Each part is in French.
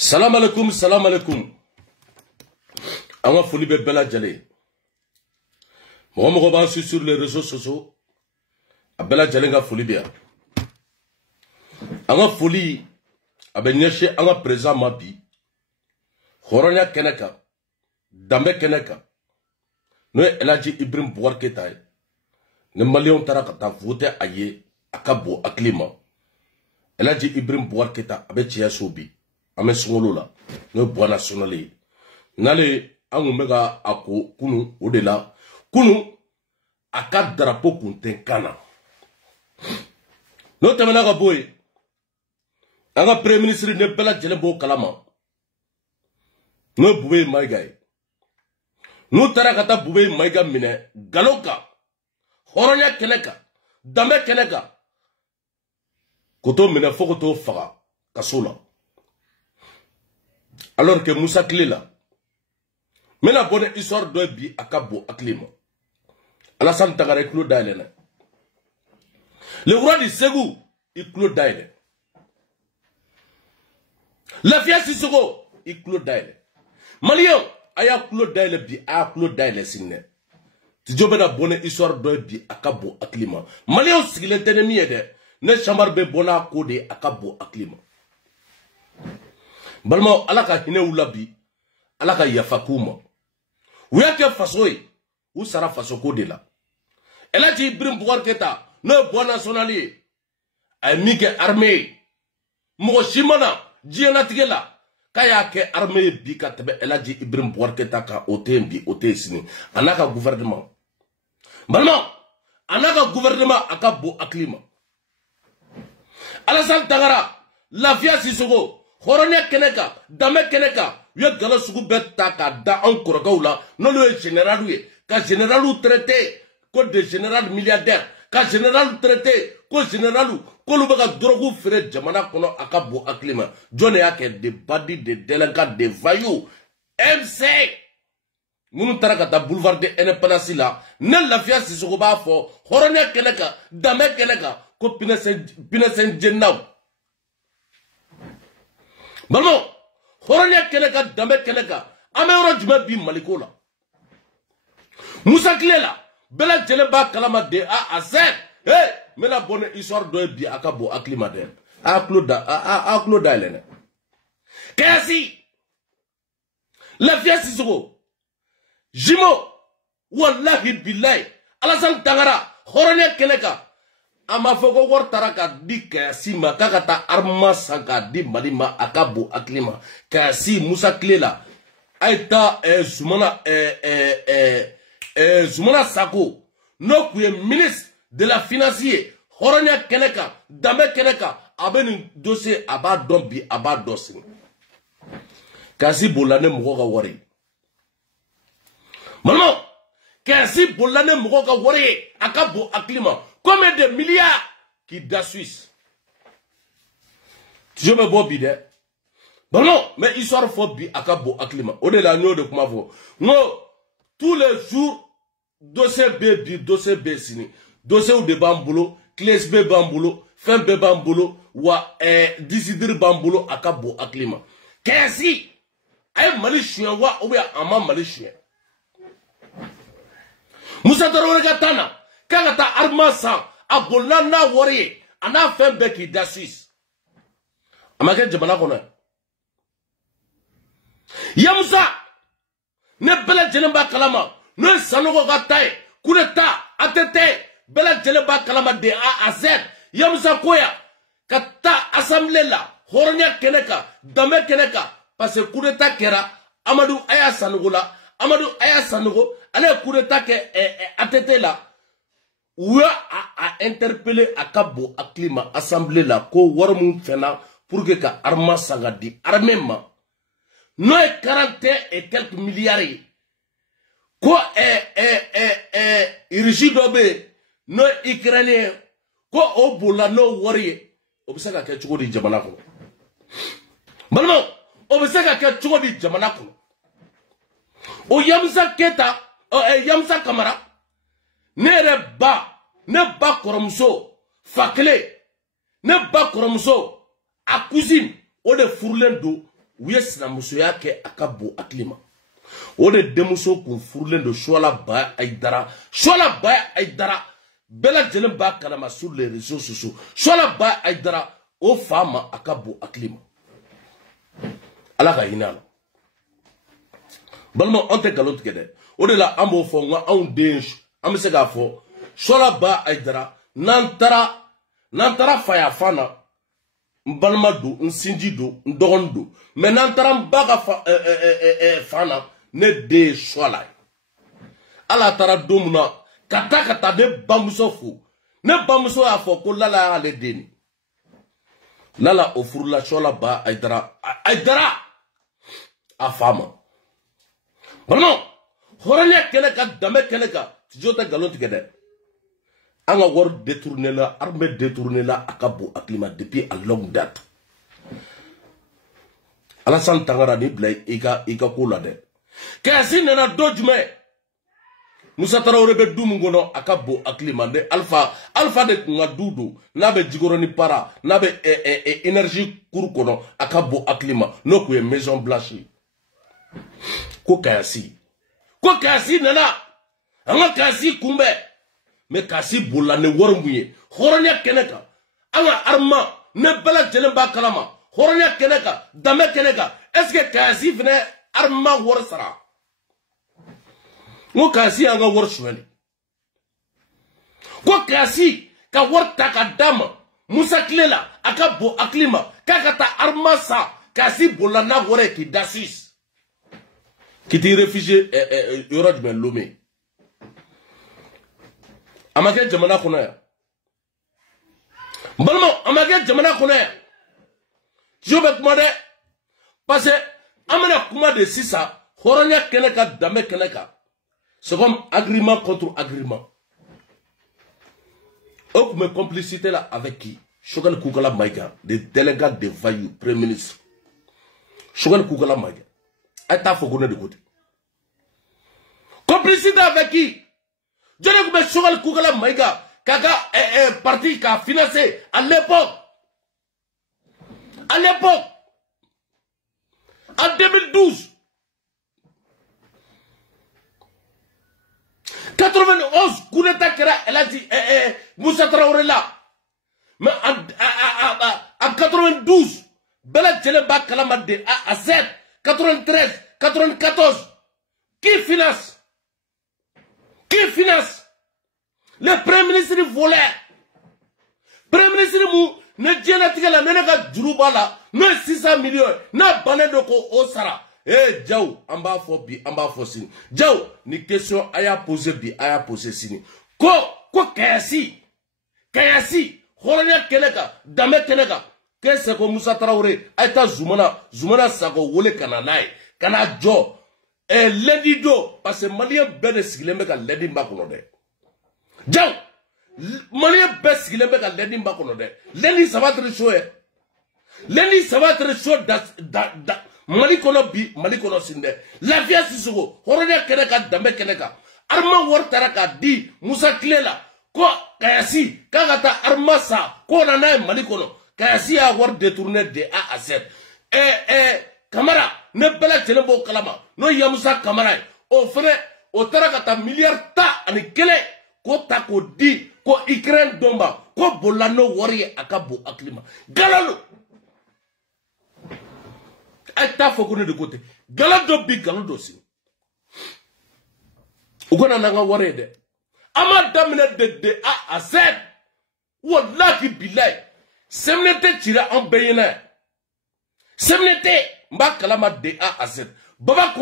Salam alaikum, salam alaikum. Anga foli be bela jale. Mogo sur les réseaux sociaux. A bela jale nga foli be. Anga foli abe nyeshe anga présent mabi. Horonya keneka. Dambe keneka. No Eladji Ibrahim Boubacar Keïta. Ne Malion taraka ta voté aye akabo aklima. Eladji Ibrahim Boubacar Keïta abe tia sobi. Ame sungolo la. No bois nationale. Nale angumega ako kunu odela. Kunu aka drapeau kunten kana. No temenaga boy. Anga premier ministre ne bela jelebo kalama. No Boubé Maïgaï. No tarakata Boubé Maïga mine galoka. Horonya keneka. Dambe keneka. Koto mine fokoto faga. Kasola. Alors que Moussa Klela. Mena bonne histoire de bi akabo aklima. Alassane Tagare Claude Dailene. Le roi du Ségou, il Claude Dailene. La fille Sissoko, il Claude Dailene. Malien, aya Claude Dailene bi a Claude Dailene signe. Tu dis la bonne histoire de bi akabo aklima. Malien sigile tenemi ede. Ne chamarbe bona kode akabo aklima. Balma alaka hine ulabi. Alaka yafakuma. Ouya fasoy. Ou sara fasoko de la. Eladji Ibrahim Boubacar Keïta. No bon nationali. Ay mike armée. Mo shimana. Diana tigela. Kaya ke armée bi ka tebe Eladji Ibrahim Boubacar Keïta ka ote mbi ote sini. Anaka gouvernement. Balma. Anaka gouvernement akabo aklima. Alassane Tagara. La via Sissoko. Horonya keneka, dame keneka, y'a gala sugu beta ka da en korakaoula, non le général oui, ka général ou traité, code de général milliardaire, ka général traité, ko général ou, ko l'oubaga drogu fere jamana kono akabo aklima, John yake de badi de délinquants de vaillous, MC, mounou tarakata boulevard de Indépendance la, nel la fia si sokoba fo, horonya keneka, dame keneka, ko pinesen jennaw. Balmo, horonya keneka, dambe keneka, ame ora jume bi malikola. Moussa Klela, bela jeleba kalama de A à Z. Hey, mais la bonne histoire de bi akabo aklimade. A Claude Dailene. Kayasi, la fia Sissoko, Jimo, wallahi billahi, Alassane Tagara, horonya keneka. Ama foko war taraka di Kayasi ma kakata arma sanka di malima akabo aklima Kayasi Moussa Klela aita Zumana Sako no kuye ministre de la financier horonya keneka dambe keneka abeni dossier aba dombi aba dossier Kayasi bolane mugoga wari mano Kayasi bolane mugoga wari akabo aklima. Combien de milliards qui da Suisse? Je me vois bien. Bon non, mais histoire faut bi akabo aklima. Au-delà de comment vous. Non, tous les jours, dossier B sini. Dossier ou de bambulo, clés B bambulo, fin B bambulo, ou disidir bambulo akabo aklima. Qu'est-ce ay mali chien wa ou bien ama mali chien. Moussa Traoré gatana. Kagata arma san abolana wari ana fembe ki da Suisse amake jamana kono Yamsa ne bela jelemba kalama no sanogo gatae kuneta atete bela jelemba kalama de A à Z Yamsa koya kata assemblée la horonya keneka dame keneka parce que kuneta kera Amadou Aya Sanogo la Amadou Aya Sanogo ale kuneta ke atete la ou a interpellé à Kabo à climat assemblée la ko warmou fena pour que ka arma sagadi armement no 40 et quelques milliards ko irigidobe no ukrainien ko obola no wari obisaka ke chugodi jamana ko balmo obisaka ke chugodi jamana ko o Yamsa Keïta Yamsa Kamara ne ba koromso fakle ne ba koromso a cousine o de furlen do u ye sinamusoya kɛ a ka bon hakili ma o de denmuso kun furulen don Suwala Baya Ayidara Suwala Baya Ayidara bɛɛ lajɛlen b'a kalama sur les réseaux sociaux Suwala Baya Ayidara o fa ma a ka bon hakili ma Ala ka hinɛ a la balima an tɛ nkalon tigɛ dɛ o de la an b'o fɔ nka anw den an bɛ se k'a fɔ Suwala Baya Ayidara n'an taara faya fan na n balima don n sinji don n dɔgɔnin don mais n'an taara n ba ka fan na ne den ye Suwala ye ala taara don min na ka taa ne bamuso fo ne bamuso y'a fɔ ko Lala y'ale den ye Lala o furula Suwala Baya Ayidara a fa ma balima hɔrɔnya kɛnɛ kan danbe kɛnɛ kan studio tɛ nkalon tigɛ dɛ an ka wari détourné la armée détourné la a ka bon hakili ma depuis a longue date Alassane Tangara ni bila i ka ko la dɛ kɛsi nana don jumɛn Musa Tarawele bɛ du min kɔnɔ a ka bon hakili ma de Alpha de tun ka du don n'a bɛ Jikɔrɔni Para n'a bɛ énergie cour kɔnɔ a ka bon hakili ma n'o tun ye Maison Blanche ko Kayasi nana an ka Kayasi kunbɛn mais Kayasi bolila ni wari mun ye hɔrɔnya kɛnɛ kan an ka arma ne bɛɛ lajɛlen b'a kalama hɔrɔnya kɛnɛ kan danbe kɛnɛ kan est-ce que Kayasi fɛnɛ arma wari sara ko Kayasi y'an ka wari suɲɛli ko Kayasi ka wari ta ka d'a ma Musa tile la a ka bon hakili ma k'a ka taa arma san Kayasi bolila n'a wari ye k'i da Suisse k'i t'i réfugié yɔrɔ jumɛn Lomé a ma kɛ jamana kɔnɔ yan balima a ma kɛ jamana kɔnɔ yan jo bɛ kuma dɛ parce que an bɛna kuma de sisan hɔrɔnya kɛnɛ kan danbe kɛnɛ kan c'est comme agrément contre agrément o tun bɛ complicité la avec qui Choguel Koukala Maïga le délégat de Vaillou premier ministre Choguel Koukala Maïga a t'a fɔ ko ne de ko ten complicité avec qui je ne peux Choguel Koukala Maïga kaka parti qui a financé à l'époque en 2012 91 coup d'état kɛra El Hadji Moussa Traoré là mais en 92 bɛɛ lajɛlen b'a kalama de A à Z 93 94 qui finance le premier ministre volait premier ministre mu ne diɲɛlatigɛ la ne ka juru b'a la n'o ye 600 millions n'a bannen don ko o sara Diaw an b'a fɔ bi an b'a fɔ sini Diaw ni question a y'a posé bi a y'a posé sini ko Kayasi hɔrɔnya kɛnɛ kan danbe kɛnɛ kan qu'est-ce que Moussa Traoré a ye taa Zumana Sago wele ka na n'a ye ka na jɔ lundi don parce que maliyɛn bɛɛ de sigilen bɛ ka lundi ba kɔnɔ dɛ Diaw maliyɛn bɛɛ sigilen bɛ ka lundi ba kɔnɔ dɛ lundi ça va être chaud lundi ça va être chaud da Mali kɔnɔ bi Mali kɔnɔ sini dɛ Lafiya Sisoko hɔrɔnya kɛnɛ kan danbe kɛnɛ kan arma wari taara k'a di Musa tile la ko Kayasi k'a ka taa arma san ko na n'a ye Mali kɔnɔ Kayasi y'a wari détourné de A à Z Kamara ne bɛɛ lajɛlen b'o kalama n'o ye Yamusa Kamara ye o fɛnɛ o taara ka taa miliyari 11 k'o ta k'o di ko Ukraine dɔn ma ko bolila n'o wari ye a ka bon hakili ma galalo a ye taa fɔ ko ne de ko ten gala dɔ bi galon dɔ sigi u kana n'an ka wari ye dɛ an m'a daminɛ de A à Z walahi bilayi CMDT cira an bɛɛ ɲɛna yan CMDT n b'a kalama de A à Z Baba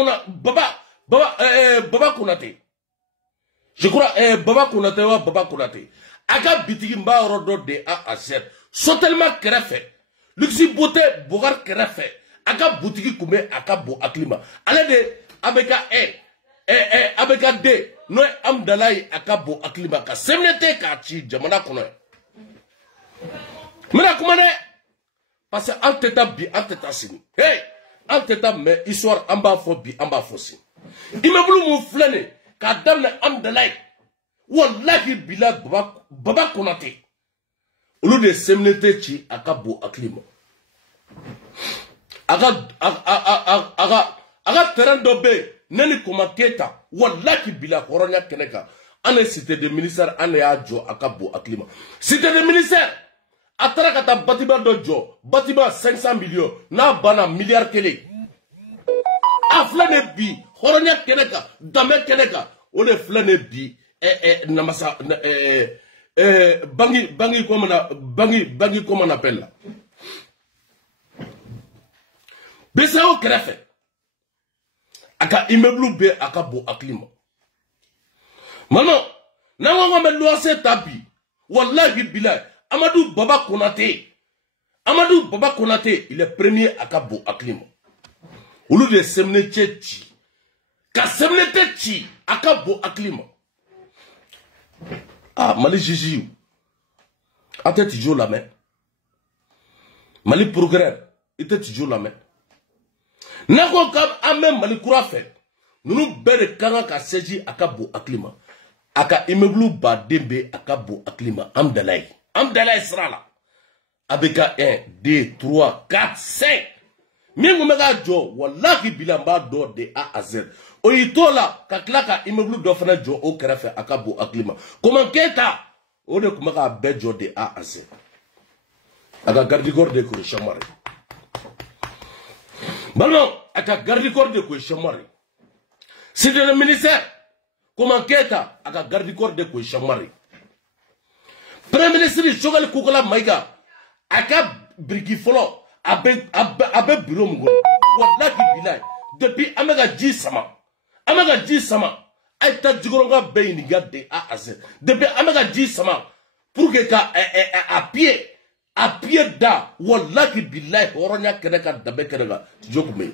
Konate je crois Baba Konate wa Baba Konate a ka bitigi n b'a yɔrɔ dɔ de A à Z Sotelma kɛrɛfɛ Luxi Beauté Bogar kɛrɛfɛ a ka butigi kun bɛ a ka bon hakili ma ale de ABK D n'o ye Amdala ye a ka bon hakili ma ka CMDT k'a ci jamana kɔnɔ yan n bɛna kuma dɛ parce que an tɛ taa bi an tɛ taa sini an tɛ taa mais histoire an b'a fɔ bi an b'a fɔ sini immeuble mun filɛ nin k'a daminɛ Amdala ye wallahi bilahi Baba Konate olu de CMDT ci a ka bon hakili ma aga terrain d'obé neni kuma keta wallahi bila horonya keneka ane cité de ministère ane ya jo akabo aklima cité de ministère atara kata bâtiment do jo bâtiment 500 millions na bana milliard kele aflane bi horonya keneka dame keneka ole flane bi namasa bangi comme on appelle là Besao Krefe aka immeuble be aka bo aklima Maman nango me loise tapi wallahi billah Amadou Baba Konate il est premier aka bo aklima Ulu de semne tchi ka semne tchi aka bo aklima Ah Mali Jiji ate toujours la main Mali progrès était toujours la main Nako kam amem Mali kura fait. Nous bere kanga ka seji akabo aklima. Aka immeuble ba dembe akabo aklima. Amdalay srala. Abeka 1, 2, 3, 4, 5. Mingu mega jo wallahi bilamba do de A à Z. Oyitola kaklaka immeuble do fana jo o kerefe akabo aklima. Comment keta ode kumaka bejo de A à Z. Aga gardigor de ko chamare. Balon, aka garde corps de quoi chamari. C'est le ministère. Comment keta aka garde corps de quoi chamari. Premier ministre Chogal Kukala Maïga aka brigi folo abe bureau mugol. Wallahi bilay. Depuis amaga ji sama. Aïta djugoronga beyni garde A à Z. Depuis amaga ji sama. Pour que ka à pied da wallahi billahi horonya keneka dabe keneka jokume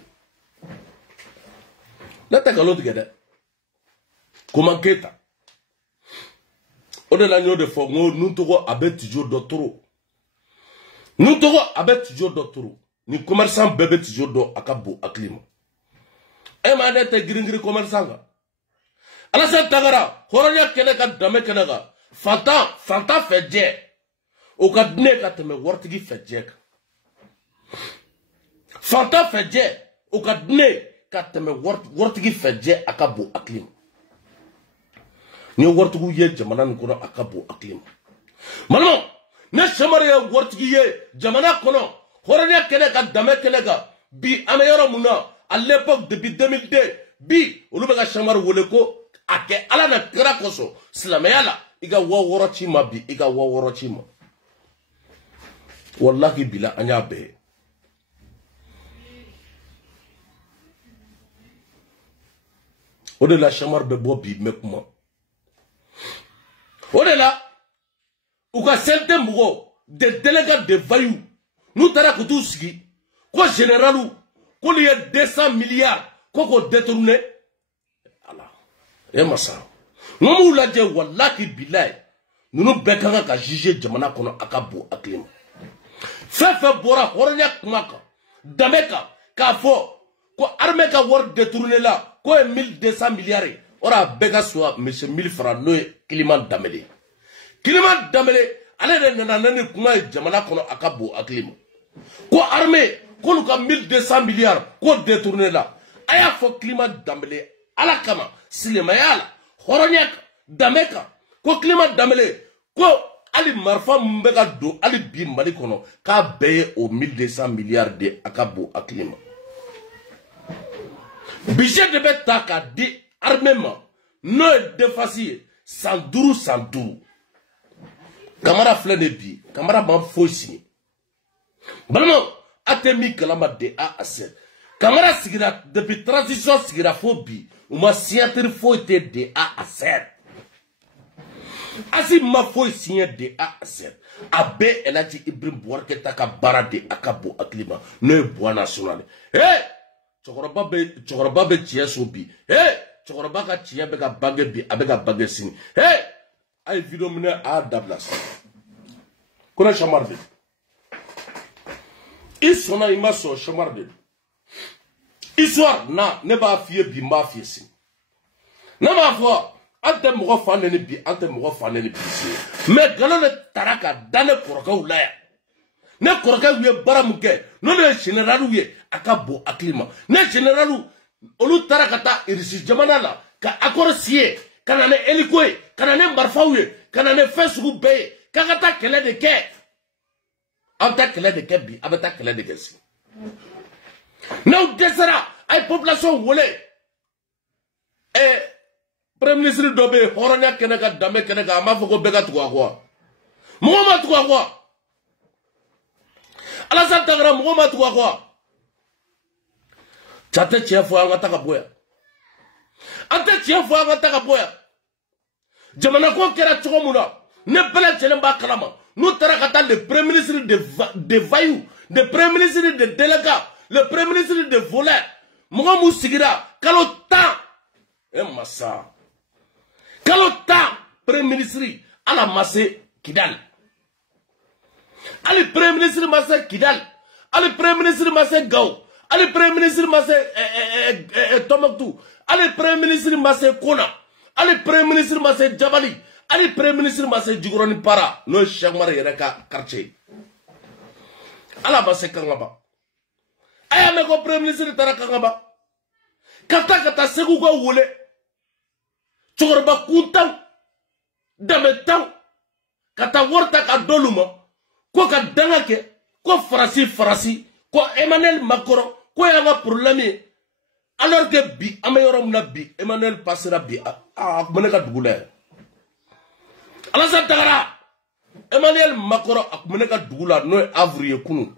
la takalo tigede comment keta ode la nyo de fo nous togo abet toujours d'autoro ni commerçant bébé toujours do akabo aklima e ma de te gringri commerçant ga ala sa tagara horonya keneka dabe keneka fanta feje o ka dine ka teme wartigi fejek fanta feje o ka dine ka teme wartigi feje akabo aklim ni wartigu ye jamana kono akabo aklim malmo ne shamare ye wartigi ye jamana kono horanya kene ka dame kene ka bi ameyoro muna à l'époque depuis 2002 bi olu ka shamar wole ko ake ala na kira koso silamayala iga waworochi ma bi iga waworochi ma wallahi bila anya be o de la chamar be bobi mekuma o de la ou ka sente mugo de délégués de vaillou nous tara ko tout sigi ko généralu ko li 200 milliards ko détourné ala e masa ngomu la je wallahi billahi nous bekanga ka juger jamana kono akabo aklima Fefe bora horonya kumaka dameka ka fo ko armée ka wor détourner la ko 1200 milliards ora bega soit monsieur 1000 francs no Kiliman Damele ale de nana kuma jamana kono akabo aklima ko armée ko ka 1200 milliards ko détourner la aya fo Kiliman Damele ala kama silemayala horonya dameka ko Kiliman Damele ko Ali marfa mbega do ali bi mali kono ka beye au 1200 milliards de akabo aklima budget de betaka di armement no défacile 112 kamara flene bi kamara ban fosi balmo atemi kalama de A à Z kamara sigira depuis transition sigira phobie ou ma signature faut était de A à Z Asi ma foi signé de A à Z. Abe elati Ibrahim Bouarke taka bara de akabo aklima. Ne bois national. Chokoroba be tiye sobi. Chokoroba ka tiye bega bagge bi abega bagge sini. Ay video mine a dablas. Kona chamarde. Isona ima so chamarde. Histoire na ne ba fiye bi ma fiye sini. Na ma foi ante mogo fanene bi mais galone taraka dane koroka ulaya ne koroke wu ye bara mu kɛ no ne général ye aka bo aklima ne général olu tara kata irisi jamana la ka accord signé kana ne hélico ye kana ne marfaw ye kana ne fɛn sugu bɛɛ ye k'a ka taa kɛlɛ de kɛ aw ta kɛlɛ de kɛ bi a bɛ taa kɛlɛ de kɛ si n'aw dɛsɛra a ye population wele premier ministre dɔ bɛ yen hɔrɔnya kɛnɛ kan danbe kɛnɛ kan a m'a fɔ ko bɛɛ ka tugu a kɔ mɔgɔ ma tugu a kɔ Alassane Ouattara mɔgɔ ma tugu a kɔ ca tɛ tiɲɛ fɔ an ka taa ka bɔ yan an tɛ tiɲɛ fɔ an ka taa ka bɔ yan jamana ko kɛra cogo min na ne bɛɛ lajɛlen b'a kalama n'u taara ka taa le premier ministre de vaillou le premier ministre de délégat le premier ministre de voleur mɔgɔ mun sigira kalo 10 masa kalo 10 premier ministre ala ma se Kidal ali premier ministre ma se Kidal ali premier ministre ma se Gao ali premier ministre ma se Tombouctou ali premier ministre ma se Kona ali premier ministre ma se Jabali ali premier ministre ma se Djigoroni Para no Cheikh Oumar yɛrɛ ka quartier ala ma se Kangaba aya me ko premier ministre tara Kangaba kata Segu ko wole cɛkɔrɔba kuntan dametan kata warta ka doluma ko ka danga kɛ ko farasi ko Emmanuel Macron ko yanga problème alors que bi ama yɔrɔ min na bi Emmanuel passera bi a kun bɛ ne ka dugu la yɛrɛ Alassane Ouattara Emmanuel Macron a kun bɛ ne ka dugu la n'o ye avril kunu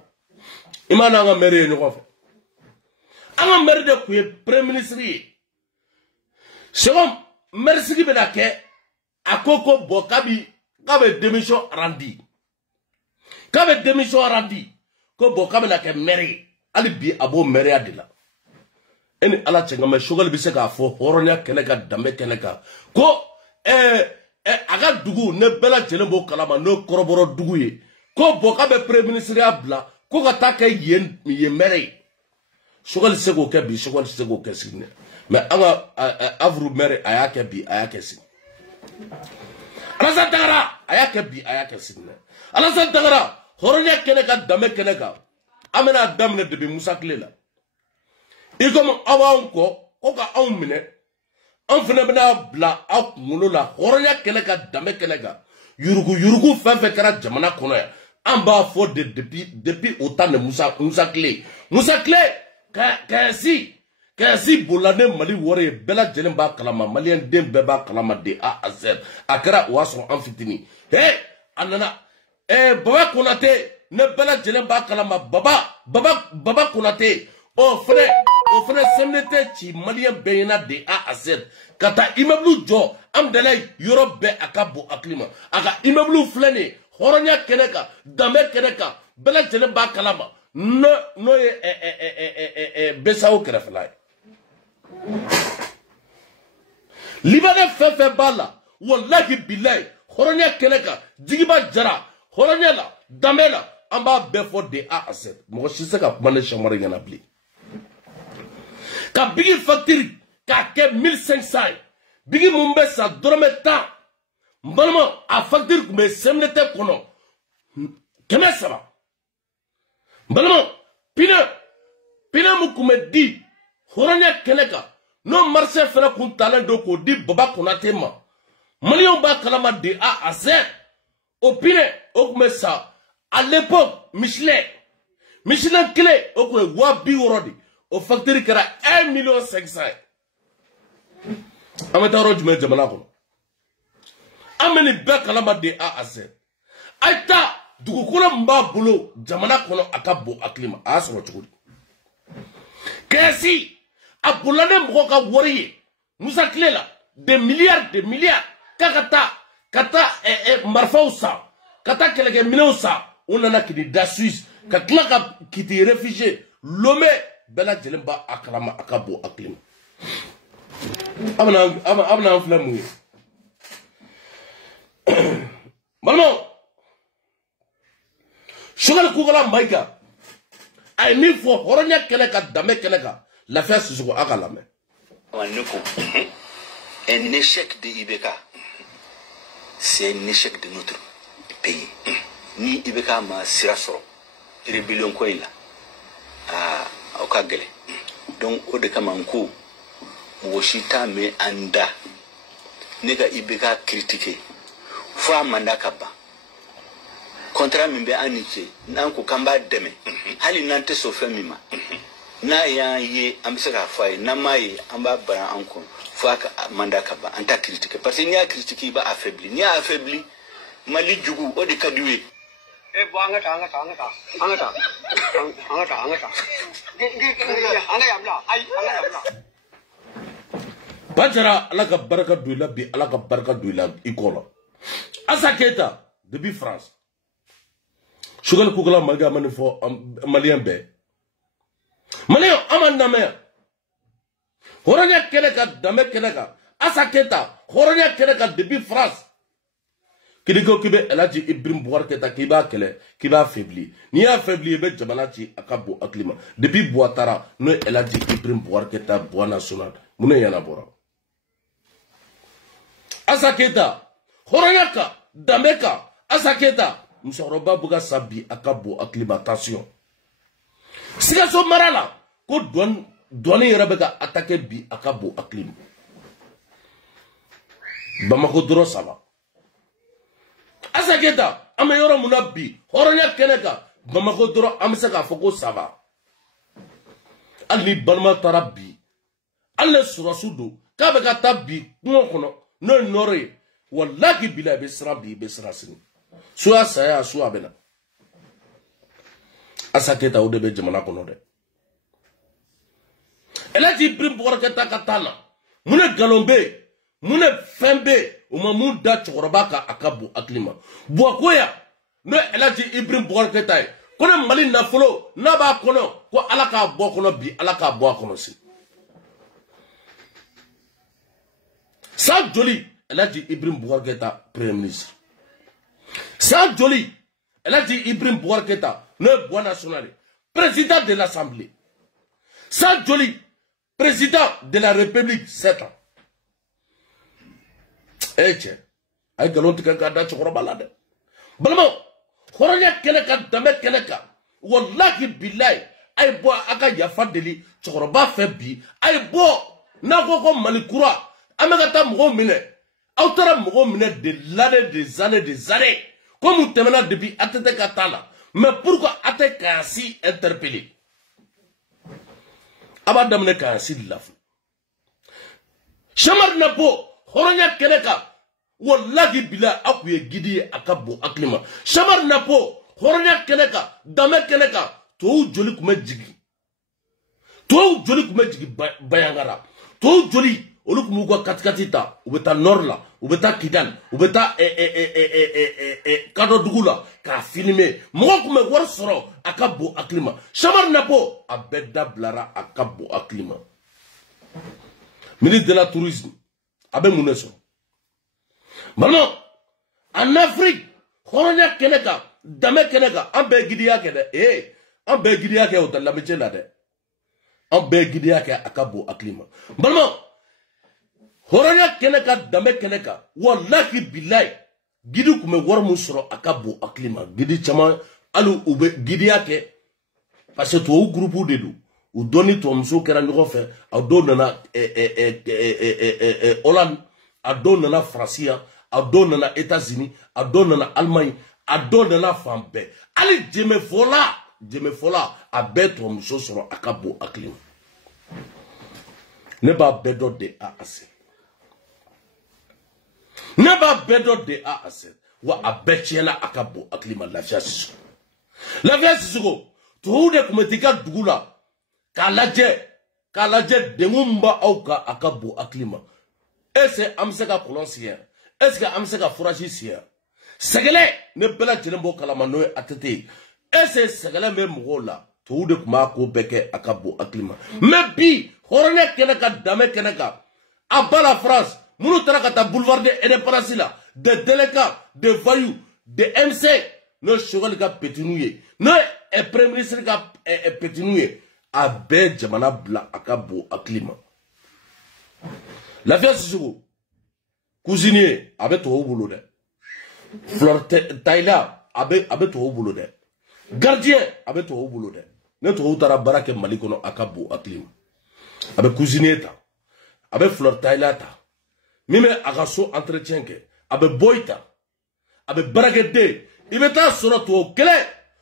i ma n'an ka maire ye ɲɔgɔn fɛ an ka maire de kun ye premier ministre ye second maire sigi bɛna kɛ a ko bon k'a bɛ démission randi ko bon k'a bɛna kɛ maire ye hali bi a b'o maire de la e ni ala cɛ nka mɛ Choguel bɛ se k'a fɔ hɔrɔnya kɛnɛ kan danbe kɛnɛ kan ko a ka dugu ne bɛɛ lajɛlen b'o kalama n'o kɔrɔbɔrɔ dugu ye ko bon k'a bɛ premier ministre ya bila ko ka taa kɛ yen maire ye Choguel se k'o kɛ bi Choguel se k'o kɛ sini mais an ka avril maire a y'a kɛ bi a y'a kɛ sini Alassane Ouattara a y'a kɛ bi a y'a kɛ sini Alassane Ouattara hɔrɔnya kɛnɛ kan danbe kɛnɛ kan an bɛna daminɛ depuis Musa tile la i komi aw b'anw kɔ ko ka anw minɛ an fana bɛna bila aw kunkolo la hɔrɔnya kɛnɛ kan danbe kɛnɛ kan yurugu fɛn fɛn kɛra jamana kɔnɔ yan an b'a fɔ depuis o temps de Musa tile kɛsi bolila ne Mali wɔɔrɔ ye bɛɛ lajɛlen b'a kalama maliyɛn den bɛɛ b'a kalama de A à Z a kɛra o y'a sɔrɔ an fitinin a nana Baba Konate ne bɛɛ lajɛlen b'a kalama Baba Konate o fana CNT ci maliyɛn bɛɛ ɲɛna de A à Z ka taa immeuble jɔ an dala yɔrɔ bɛɛ a ka bon hakili ma a ka immeuble filɛ nin ye hɔrɔnya kɛnɛ kan danbe kɛnɛ kan bɛɛ lajɛlen b'a kalama n'o ye Besawo kɛrɛfɛla ye Libanais fɛn fɛn b'a la wallahi bilahi hɔrɔnya kɛnɛ kan Jigiba Jara hɔrɔnya la danbe la an b'a bɛɛ fɔ de A à Z mɔgɔ si se ka kuma ne Cheikh Oumar ɲɛna bilen ka bigi facture k'a kɛ 1500 ye bigi mun bɛ sa dɔrɔmɛ 10 n balima a facture tun bɛ CMDT kɔnɔ 300 n balima pine mun tun bɛ di hɔrɔnya kɛnɛ kan n'o marché fana kun talen don k'o di Baba Konate ma maliyɛnw b'a kalama de A à Z o pine o tun bɛ sa à l'époque Michelin kelen o tun ye 250 de o facture kɛra 1,500,000 ye an bɛ taa yɔrɔ jumɛn jamana kɔnɔ an bɛ nin bɛɛ kalama de A à Z a ye taa dugukolo min b'a bolo jamana kɔnɔ a ka bon hakili ma a y'a sɔrɔ cogo di kɛsi a bolila ne mɔgɔ ka wari ye Musa tile la des milliards k'a ka taa marifaw san ka taa kɛlɛkɛminɛnw san u nana k'i da Suisse ka tila ka k'i réfugié Lomé bɛɛ lajɛlen b'a a kalama a ka bon hakili ma a bɛna an filɛ mun ye balimaw Choguel Kokala Mayiga a ye min fɔ hɔrɔnya kɛnɛ kan danbe kɛnɛ kan Lafiya Sisoko a ka lamɛn un échec de IBK c'est un échec de notre pays ni IBK ma sira sɔrɔ rébellion ko ila o ka gele donc o de kama nko wo shita me anda nega ibeka critiquer fo amanda kaba contrat min be aniche nan ko kamba deme hali nante so femima na ya ye ambisaka fay na mai amba bara anko fo aka manda kaba anta critiquer parce que ni a critiquer ba affaibli mali jugu o de kadiwe bo angata Bajara alaka baraka douila bi alaka baraka douila ikola Assa Keita depuis France Sugal kugala malga manifo malien be malien amandame horanya keneka dame keneka Assa Keita horanya keneka depuis France Kidiko kibe elaji Ibrahim Boubacar Keita kiba kele kiba affaibli ni affaibli be jamana ci akabo aklima depuis Ouattara no elaji Ibrahim Boubacar Keita bois national mune yana bora Assa Keita horanyaka dameka Assa Keita musoroba buga sabi akabo acclimatation Sikaso marala ko doni yorabega attaquer bi akabo acclim Bamako doro sala Assa Keita ame yoro munabi horonya keneka Bamako doro amsaka foko sava Ali balma tarabi alle surasudo kabega tabi ngokono no nore wallahi bila besrabi besrasini Soa saya soa bena Assa Keita o de be jamana kono de Elaji Ibrahim Boubacar Keita katana mune galombe mune fembe o mamu da chokoroba ka akabo aklima Buakoya no Elaji Ibrahim Boubacar Keita kono mali na folo na ba kono ko alaka bo kono bi alaka bo kono si Sa joli Elaji Ibrahim Boubacar Keita premier ministre Sa joli Elaji Ibrahim Boubacar Keita le bois national président de l'Assemblée Sa joli président de la République 7 ans Eche ay galon tika gada chokoro balade balmo khoronya keleka dame keleka wallahi billahi ay bo aka yafa deli chokoro ba fe bi ay bo na ko malikura amagata mo mine autara mo mine des années comme temena depuis atete katala mais pourquoi ate kasi interpellé abadam ne kasi lafu Shamar napo horonya keleka wallahi bila akuye gidi akabo aklima Shamar napo horonya keleka dame keleka to joli kuma jigi bayangara to joli olukumu kwa katikati ta ubeta norla ubeta Kidal ubeta kado dugula ka filmer mo kuma war soro akabo aklima Shamar napo abeda blara akabo aklima ministre de la tourisme abe muneso Maman en Afrique horonya keneka dame keneka ambe gidiya kede ambe gidiya ke o la meche la de ambe gidiya ke akabo aklima Maman horonya keneka dame keneka wallahi billahi gidi kume war musoro akabo aklima gidi chama alu ube gidiya ke parce que to groupe de do ou doni to mso kera nyogo fe a do nana Hollande a do nana Francia a do nana États-Unis a do nana Allemagne a do nana fambe ali jeme fola a beto mso soro akabo aklima ne ba bedo de a ase Neba bedo de a ase wa abetiela akabo aklima lafia sisugo tuude kumetika dugula kalaje dengumba auka akabo aklima ese amseka kolonsier est-ce que amseka fouragisier segele ne bela jenembo kalama no atete ese segele me mugola tuude kuma ko beke akabo aklima mebi horone keneka dame keneka abala France Mounou Tarakata boulevard de Edeparasila, de Deleka, de Voyou, de MC, no chogal ka petinouye, no e premier ministre ka petinouye, a be jamana bla akabo aklima. La fiance Sissoko, cuisinier, abe to boulot de. Flor Taïla, abe to boulot de. gardien avec toi au boulot de ne to utara barake malikono akabu aklim avec cuisinier ta avec fleur tailata mime agaso entretien ke avec boita avec barake de ibeta sona to kele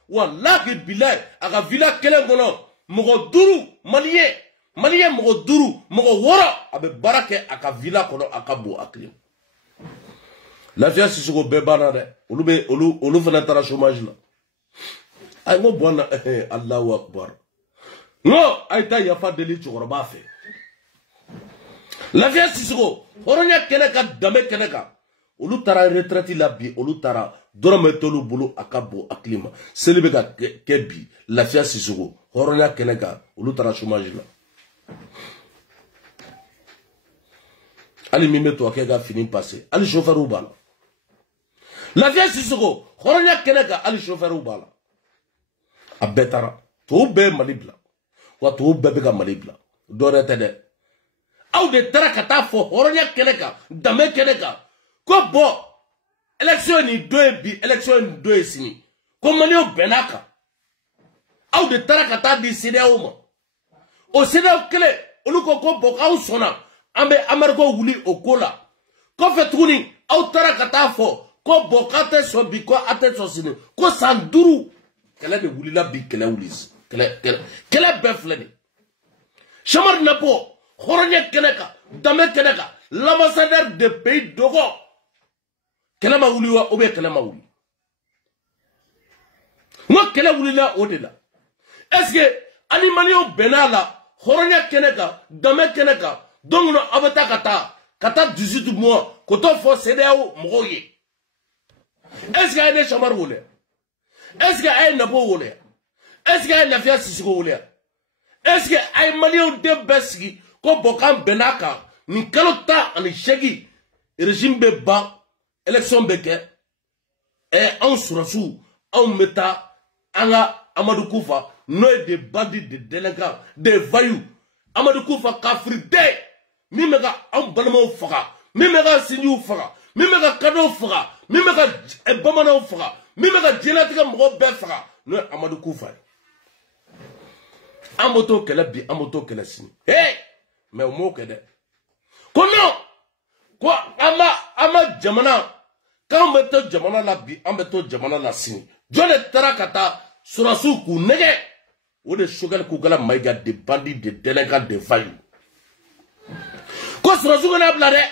wallahi billahi aga villa kele ngono mogo duru malien mogo duru mogo woro avec barake aka villa kono akabu aklim Lafiya Sissoko bebana de olu fana tara chômage la ay mo bona Allahu akbar no ay ta yafa deli chokoroba fe Lafiya Sissoko horonya keneka dame keneka olu tara retraite la bi olu tara dorome tolu bulu akabo aklima selibe ka kebi Lafiya Sissoko horonya keneka olu tara chômage la ali mime to akega fini passé ali chauffeur ou bala Lafiya Sissoko horonya keneka ali chauffeur ou bala a betara to be malibla wa to be ka malibla dore tede aw de tara kata fo horonya keneka dame keneka ko bo election ni do sini ko manio benaka aw de tara kata di CEDEAO ma o CEDEAO kele oluko ko bo kaw sona ambe amarko wuli okola ko fetuni aw tara kata fo ko bo kate so bi ko ate so sini ko sanduru kele de wuli la bi kele wulis kele befleni chamar napo horonya keneka dame keneka l'ambassadeur de pays dogo kele ma wuli wa obe kele ma wuli mo kele wuli la odela est-ce que animalio benala horonya keneka dame keneka donc no abata kata 18 mois ko to fo CEDEAO moye est-ce que ay chamar wole est-ce que ay nabo wole est-ce que ay Lafiya Sissoko wole est-ce que ay malio de beski ko bokam benaka ni kalota ani shegi régime be ba élection beke et en surasu en meta anga Amadou Koufa no de bandits de délinquants de voyous Amadou Koufa kafride mi mega en balmo faga mi mega sinyu faga mi mega kado faga mi mega bamana faga mi mega jelatika mo be faga no Amadou Koufa amoto kele bi amoto kele sin hey mais mo kede kono ko ama jamana kan beto jamana la bi ambeto jamana la sin jone tarakata surasu ku nege o de shogal ku gala maiga de bandits de délinquants de voyous ko surasu kana blade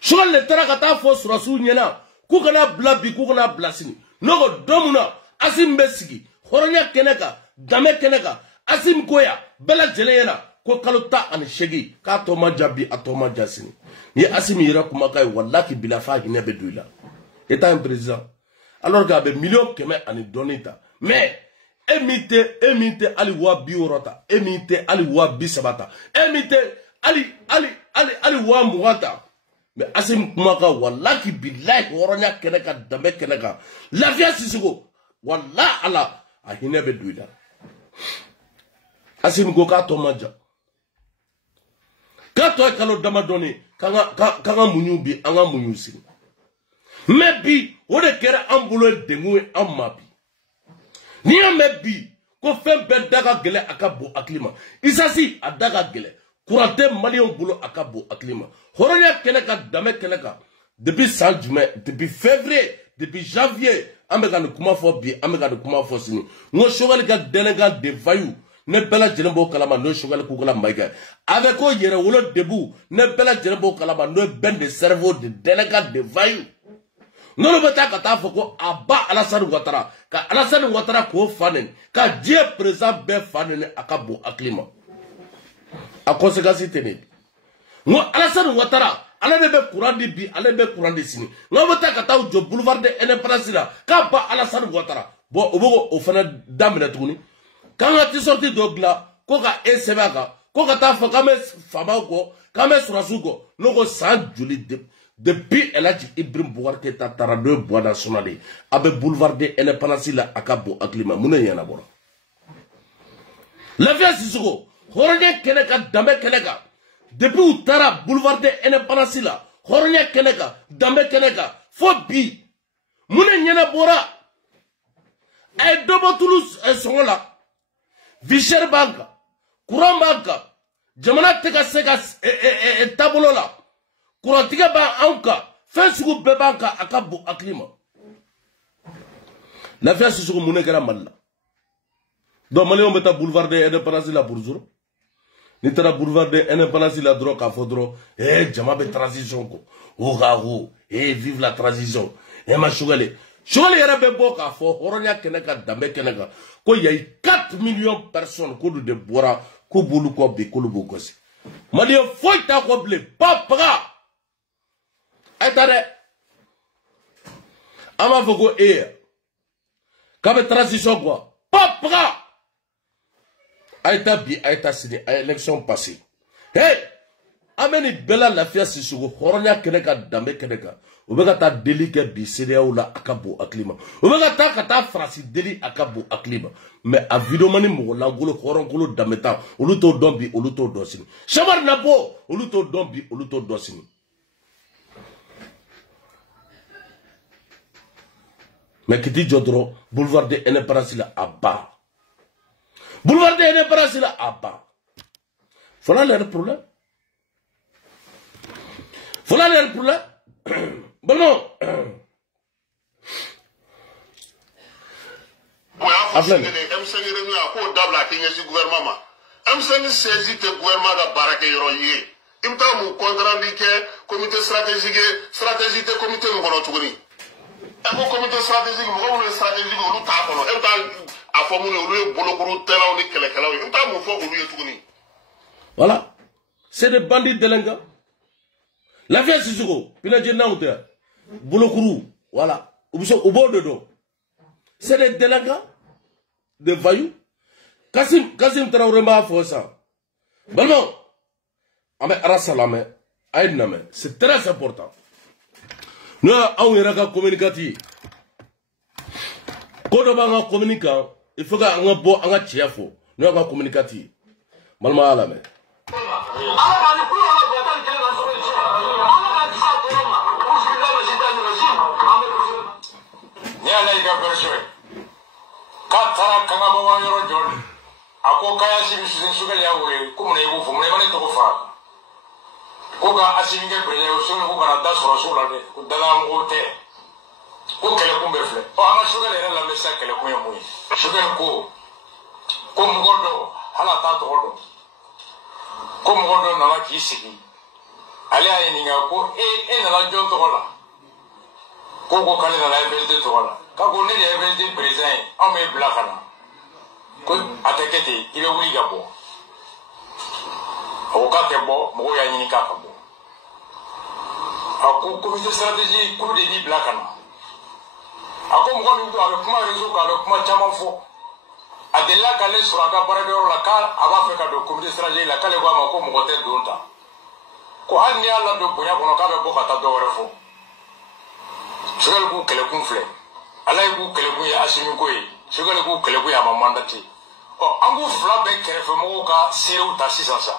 shogal le tarakata fo surasu nyena ku kana blabi ku kana blasini nogo domuna asim besigi horonya keneka dame keneka asim koya bela jelena ko kalota ani shegi ka to majabi atoma jasini ni asim yira kuma kai wallahi bilafa hinebe duila état un président alors que be million keme ani donita mais emite ali wa biorota emite ali wa bisabata emite ali wa muwata mais asim kuma ka wallahi billahi horonya keneka dame keneka Lafiya Sissoko wallahi ala a hinebe duila asim go ka to maja ka to kalo damadoni kanga munyu bi anga munyu sin mebi o de kera ambulo dengu amabi ni mebi ko fem be daga gele akabo aklima isasi adaga gele kurante malion bulo akabo aklima horonya keneka dame keneka depuis fin juin depuis février depuis janvier amega no kuma fo bi amega no kuma fo sini ngo shogal ga delega de vayu ne bela jelembo kalama no shogal ku kala maiga avec ko yere wolo debu ne bela jelembo kalama no ben de cerveau de delega de vayu non beta kata fo ko aba Alassane Ouattara ka Alassane Ouattara ko fanen ka die président be fanen akabo aklima a conséquence tene ngo Alassane Ouattara ala be courant di bi ala be courant di sini ngo beta kata o jo boulevard de Indépendance la ka ba Alassane Ouattara bo obogo o fana damina tuguni kanga ti sorti dogla ko ka esebaka ko ka ta fo kame fama ko kame surasu ko no ko san juli depuis Eladji Ibrahim Boubacar Keïta tara do bois national abe boulevard de Indépendance la akabo aklima mune yana bora Lafiya Sissoko horonya keneka dambe keneka depuis utara boulevard de Indépendance la horonya keneka dambe keneka fo bi mune yana bora ay dobo Toulouse songo la Vichère banka courant banka jamana teka seka tabolo la courant tiga ba anka fɛn sugu bɛɛ b'an kan a ka bon hakili ma lafiya sisugu mun ne kɛra Mali la donc maliyɛnw bɛ taa boulevard de l'indépendance la pour sɔrɔ n'i taara boulevard de l'indépendance la dɔrɔn k'a fɔ dɔrɔn jama bɛ transition kɔ o ka o vive la transition ma Sogɛli yɛrɛ bɛ bɔ k'a fɔ hɔrɔnya kɛnɛ kan danbe kɛnɛ kan ko y a eu 4 millions de personnes k'olu de bɔra ko b'olu kɔ bi k'olu b'o gosi maliyɛn foyi t'a kɔ bilen ba paga Aïtade, Ama Fogo Kabe transition quoi. Papa! Aïta bi, Aïta sini, élection passée. Hey! Ameni Bella Lafia Sissou, Horonia Keneka, Dame Keneka. Obegata Deli Gabi, Sedeaoula, Akabo, Aklima. Obegata Kata Frasi, Deli, Akabo, Aklima. Mais à Vidomani, Langolo, Horonkolo, Dameta, Oluto Dombi, Oluto Dosini. Chamar Nabo, Oluto Dombi, Oluto Dosini. Mais qui dit Jodro, boulevard de l'indépendance à bas. Boulevard de l'indépendance à bas. Voilà le problème. Voilà le problème. Bon non. Un comité stratégique, vous stratégique, vous voilà. C'est des bandits délinquants. La vie c'est ce voilà. Au bord de dos. C'est des délinquants, des voyous. Kassim Traoré m'a fait ça. Vraiment. C'est très important. Nous avons communiqué. Quand on va communiquer, il faut qu'on bo anga chiafo. Nous avons communiqué. Malma ala me. Niala iga bershwe. Katara kanga bawa yoro jol. Ako kaya si suga ya we kumune yu fumune mane to fa. Koga asinge brele usuni ko kana da soro sura de ko dala ngote ko kele kumbe fle o ama suga le la mesa kele ko yamu suga ko ngodo hala ta to godo ko ngodo na la kisiki ale ay ni nga ko na la jon to gola ko kale na la ebelde to gola ka ko ne ebelde president o me blakana ko atekete ile wuri gabo o ka kebo mo ya ni ka kabo ako comité stratégique coup de Bible kana ako mo ko avec kuma réseau avec kuma chama fo adela kale suraka paradero la ka aba fe ka do comité stratégique la kale kwa ko mo ko te donta ko hal ni ala do bonya kono ka be bo kata do refo sugal ku kele kun fle ala ku kele ku ya asimi ko yi sugal ku kele ku ya mamandati o angu fla be kere fe mo ka seru ta sisansa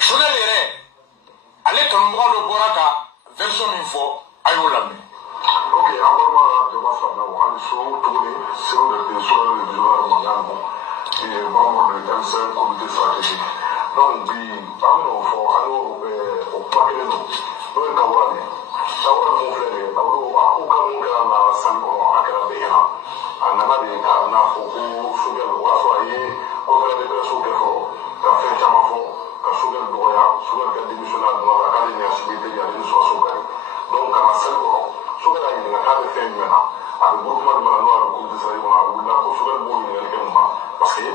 sugal yere ale kanu mɔgɔ dɔ bɔra ka version min fɔ a y'o lamɛn. Ok, an ko ma jama faamuya wa hali so tuguni sero de bɛ sɔrɔ de bɛ yɔrɔ ma yan bɔ membre de M5 comité stratégique donc bi an bɛ n'o fɔ an y'o o kuma kelen don n'o ye Kawura de ye Kawura mun filɛ nin ye a ko ka mun kɛra na sali kɔnɔ a kɛra bɛɛ ɲɛna a nana de k'a n'a fɔ ko Sogɛl o y'a sɔrɔ a ye conférence kɛ fɔlɔ ka fɛn caman fɔ. Sogɛl dɔgɔya Sogɛl ka démissionné a dɔrɔn kan k'ale ni ACBT ale ni sɔrɔ Sogɛl donc ka na seli kɔnɔ Sogɛl y'a ɲininka k'a bɛ fɛn jumɛn na a bɛ groupement jumɛn na n'o a bɛ comité stratégique kɔnɔ a wulila ko Sogɛl b'o ɲininkali kɛ mun na parce que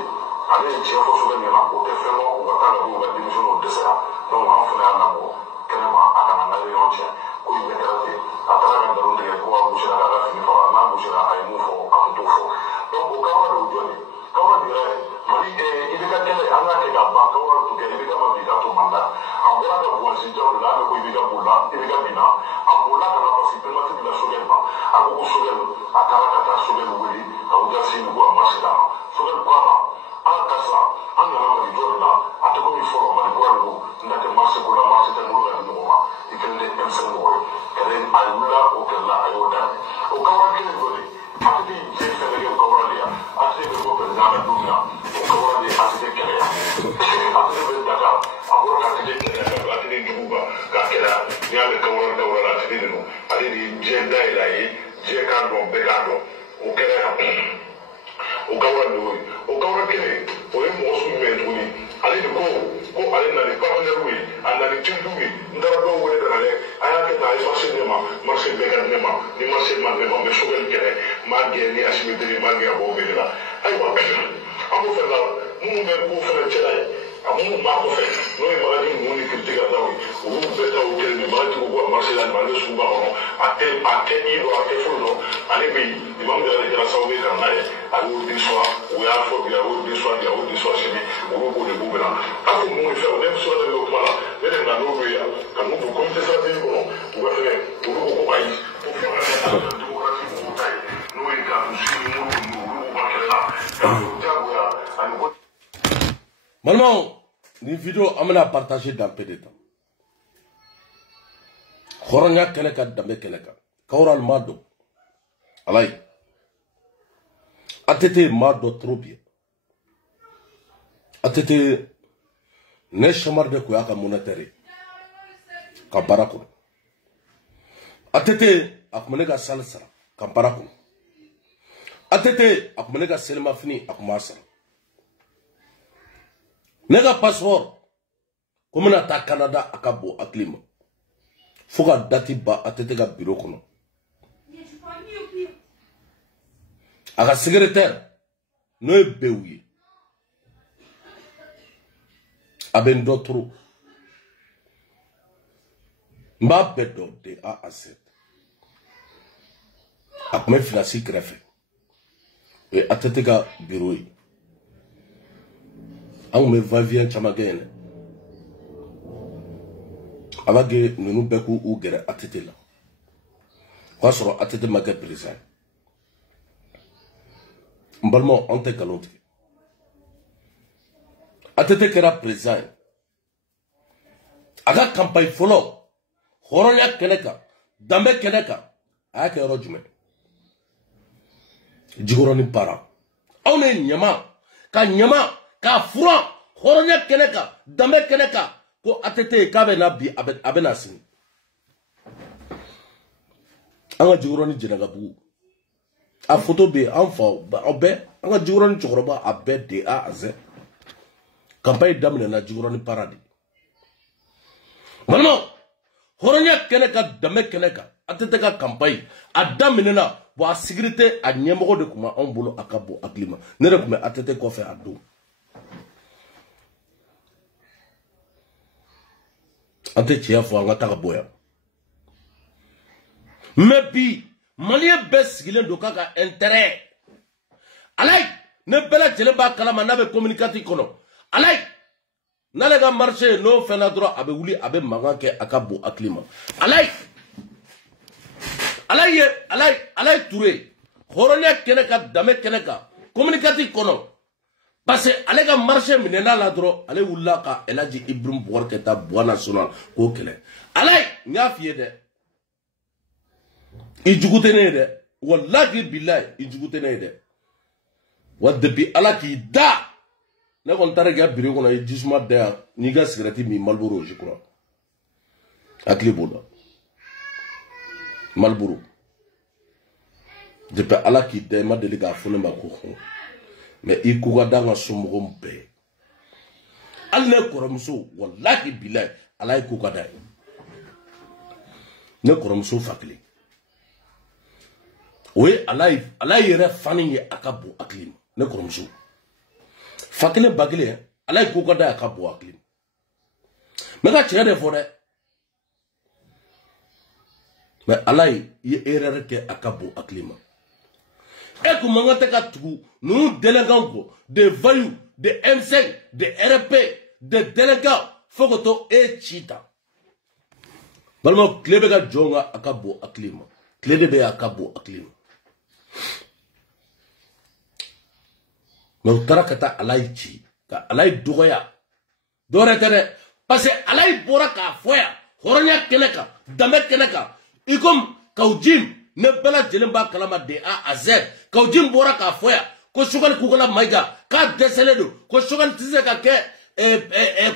ale ye tiɲɛ fɔ Sogɛl ɲɛna o tɛ fɛn dɔn o ka taa ka bɔ u ka démission o dɛsɛra donc an fana y'a labɔ kɛnɛma a kana n ka réunion tiɲɛ ko nin bɛɛ kɛra ten a taara ka nkalon tigɛ ko a gosira k'a ka fini faga n'a gosira a ye mun fɔ a kun t'o fɔ donc o Kawura de y'o jɔn ye Kawura de yɛrɛ Mali IBK kɛlɛ an k'a kɛ ka ban Kawura tun kɛ IBK ma bin ka to manda a bɔra ka voici jaw de la a bɛ ko IBK bolila IBK binna a bolila ka na parce que primature dila Sogɛl ma a ko ko Sogɛl a taara ka taa Sogɛl wele ka o jasi ni ko a ma sira Sogɛl ko a ma an ka karisa an nana Mali jɔ de la a tɛ komi fɔlɔ Mali kura de don n tɛ marché ko la marché tɛ bolo ka di ɲɔgɔn ma i kelen tɛ M5 mɔgɔ ye kɛlɛ a wulila o kɛlɛ la a y'o daminɛ o Kawura kelen dɔ de Ati c'est ça le Kawalia. Ati le président de Dunia. Kawalia ati kele. Ati le Dakar. Abora ati kele. Ati le Juba. Kakela. Nya le Kawalia ati le no. Ati le Jenda ilaye. Jekando Begando. O kele. O Kawalia kele. O mosu mezuni. Ali ko ale na le partenaire oui. Ana le tindu oui. Ndara do wele na le. Aya ke ta marché nema. Marché Began nema. Ni marché man nema. Me sogal kele. Magge ni asimetri magge abo begala. Aywa. Amu fela. Mu me ko fela chelay. Amu ma ko fe. No e maladi mu ni critique dawi. O beta o kele ni maladi ko marché la malade suba ono. Ate ni do ate fulo. Ale bi imam de la saube kan nae. Awu di soa. O ya fo bi awu di soa dia o di soa simi. O ko de bubela. Ako mu fe o dem so de lo mala. Bele na no we ya. Kan mu ko komite sa de ko. O ga fe. O ko bai. O fe Maintenant, une vidéo amena partager dans peu de temps. Khoronya keneka dambe keneka. Kaural mado. Alay. Atete mado trop bien. Atete ne chamar de kuyaka monétaire. Kabarakun. Atete akumenega salsara. Kabarakun. Atete akumenega selma fini akumasa. Nega passeport comme na ta Canada akabo aklima foka dati ba atete ga bureau kono aga secrétaire no e bewuye aben d'autres mba bedo de a à Z akome finasi greffe e atete ga bureau yi on me va vient chamagene avage nunu beku u gere atete la kwa soro atete maga président mbalmo onte kalonti atete kera président aga campagne folo horonya keneka dambe keneka ake rojume jigoroni para one nyama ka fura horonya keneka dambe keneka ko atete kabe na bi abena sin anga jigoroni jinaga bu a photo be enfa obe anga jigoroni chokoroba abe de a à Z campagne damne na jigoroni paradis vraiment horonya keneka dambe keneka atete ka campagne adamne na bo a sécurité a nyemoko de kuma on bolo akabo aklima nere kuma atete ko fe ado ante tia fo nga taka boya mais bi malien besgile do kaka intérêt alay ne bela jele ba kalama na be communicatif kono alay na lega marché no fena droit abe wuli abe manga ke akabo aklima alay touré horonya keneka dame keneka communicatif kono parce que ale ka marché minena la dro ale wulla ka elaji Ibrahim Bouar Keita bois national ko kele alay nya fiye de ijugutene de wallahi billahi ijugutene de wa depuis ala ki da ne kon tare ga biro ko na jisma de ni ga cigarette mi Marlboro je crois akli bola Marlboro depuis ala ki de ma deliga fone ma ko mais il court dans un sombre paix. Allah koromso wallahi billahi Allah court dans. Ne koromso fakli. Oui Allah yere fani akabo aklim. Ne koromso. Fakli bagli Allah court dans akabo aklim. Mais quand tu es de forêt. Mais Allah yere ke akabo aklim. Et comment on t'a nous déléguons des voyous, des M5, des RP, des délégats, Fogoto et Chita. Balmo Klebega Jonga akabo aklima. Klebe akabo aklima. Mais tarakata alaichi, ka alai doya. Dore tere, parce que alai boraka foya, horonya keneka, dame keneka, ikom kaujim, ne bela jelemba kalama de A à Z Kaujim bora ka foya ko shogal kugala maiga ka deseledo ko shogal tise ka ke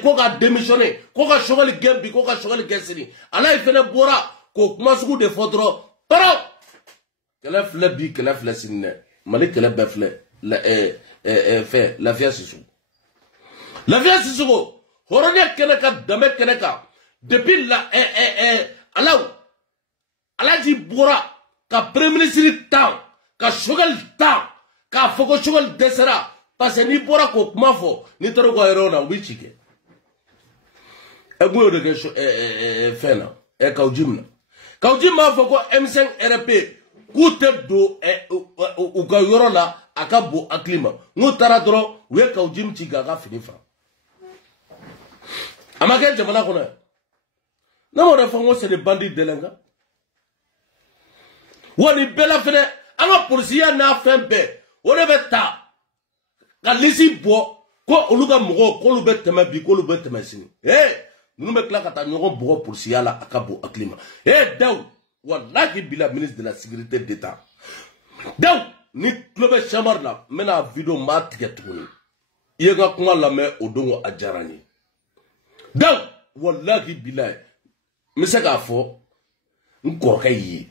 ko ka démissionner ko ka shogal gembi ko ka shogal gesini ala ifene bora ko kuma sugu de fodro paro kala fle bi kala fle sinne mali kala befle la fait la via sisu la via sisu horone keneka dame keneka depuis la alaji bora ka premier ministre temps ka shogal temps ka foko shogal desera parce que ni bora ko kuma fo ni toro ko erona wichike egwe de ke fena kaujim ma foko M5 RP kute do u ka yorola akabo aklima ngutara dro we kaujim chiga ka finifa amake jamana kona na mo refa ngo c'est des bandits delenga woni bela fene anga policier na fembe woni beta ka lisi bo ko oluga mugo ko lu betema bi ko lu betema sini nous me kla kata nyogo bo policier la akabo aklima daw wallahi bila ministre de la sécurité d'état daw ni club chamar la mena video ma ticket ko yega kuma la me odongo ajarani daw wallahi bila misaka fo nkorka yi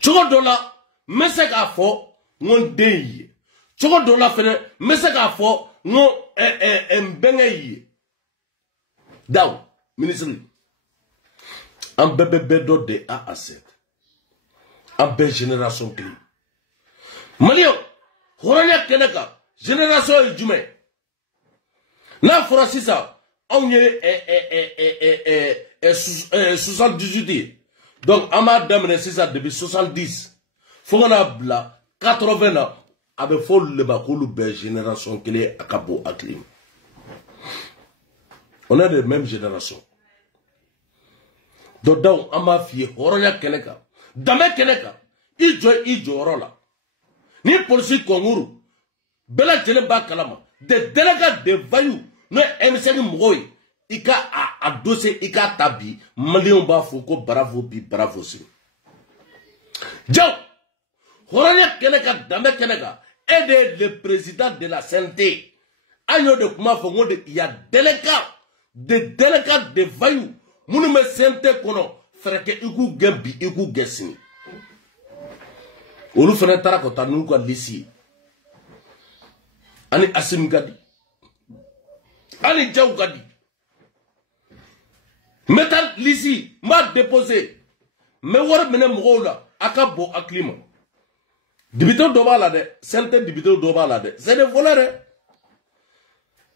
chogo dola misaka fo ngon dey chogo dola fene misaka fo ngo embenga yi daw ministre en bébé do de A à Z en belle génération clé malio horanya keneka génération jume la francisa on est 78 donc ama damne c'est ça depuis 70 faut on a bla 80 ans avec fol le bakulu belle génération clé akabo aklim on est de même génération donc ama fi horanya keneka dame keneka ijo rola ni police konguru bela jelemba kalama de délégués de vaillou no M5 mogoy ika a dossier ika tabi malion ba foko bravo bi bravo si jaw horanya keneka dame keneka aide le président de la santé ayo de kuma fongo de il y a délégués de vaillou munu me santé kono freke iku gembi iku gesini olu fana tara ko tanu ko lisi ani asim gadi ani jaw gadi metal lisi ma déposé me war mena mogola akabo aklima dibito do bala de sente dibito do bala de c'est des voleurs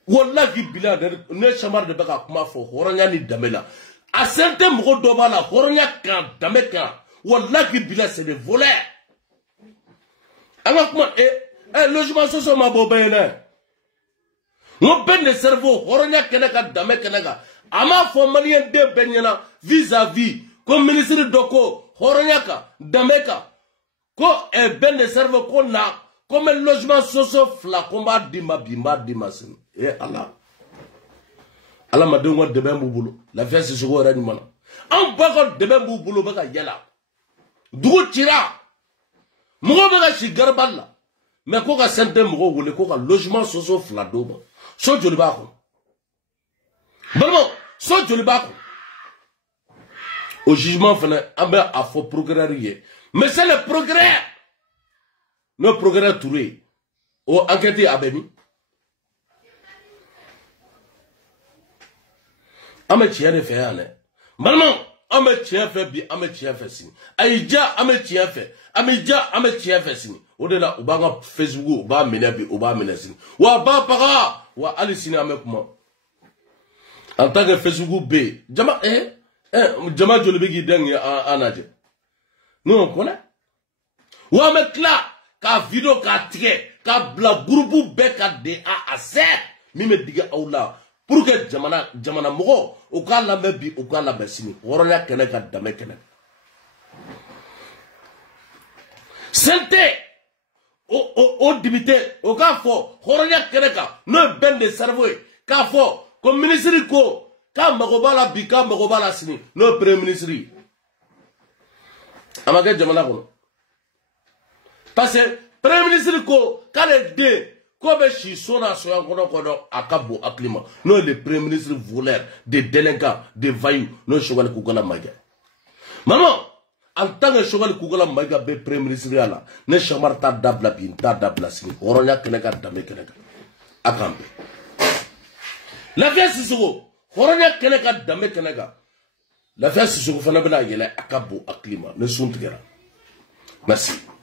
wallahi bila de ne chamar de baka kuma fo horanya ni damela a sente mogo do bala horanya kan dameka wallahi bila c'est des voleurs alors comment logement social ma bobene mon ben de cerveau horonya keneka dame keneka ama fo malien de benyana vis-à-vis comme ministre doko horonya ka dameka ko ben de cerveau ko na comme logement social fla combat dima bimba dima sin Allah ma de ngwa de ben bubulu la fesse se go rani mana an bako de ben bubulu baka yala dugu tira mogo beka si garballa mais ko ka sente mogo wole ko ka logement social fla doba so joli ba ko bon so joli ba ko au jugement fana ambe a fo progrès mais c'est le progrès no progrès Touré o enquête abemi ame tiene fe ane maman ame tiene fe bi ame tiene fe sin aija ame tiene fe amija ame tiene fe sin o de la ubanga Facebook uba menabi uba menasin wa ba para wa alisina ame kuma en tant que Facebook B jama jama jolibi gi dengi anaje nous on connaît wa metla ka video ka tike ka bla groupe be ka de A à Z mi me diga awla pour que jamana mogo o ka la mebi o ka la besini woronya kene ka dame kene sente o dibité o ka fo woronya kene ka no ben de cerveau ka fo comme ministre ko ka magobala bi ka magobala sini no premier ministre Amake jamana kono. Parce que Premier ministre ko kale de ko be shi sona so yankono kono akabo aklima. Non le Premier ministre voleur, des délinquants, des voyous, non chogal kugala maga. Maman, en tant que chogal kugala maga be Premier ministre ala, ne chamar ta dabla bin ta dabla sini. Oronya keneka dame keneka. Akambe. La vie sisugo, oronya keneka dame keneka. La vie sisugo fana bena yele akabo aklima, ne suntigera. Merci.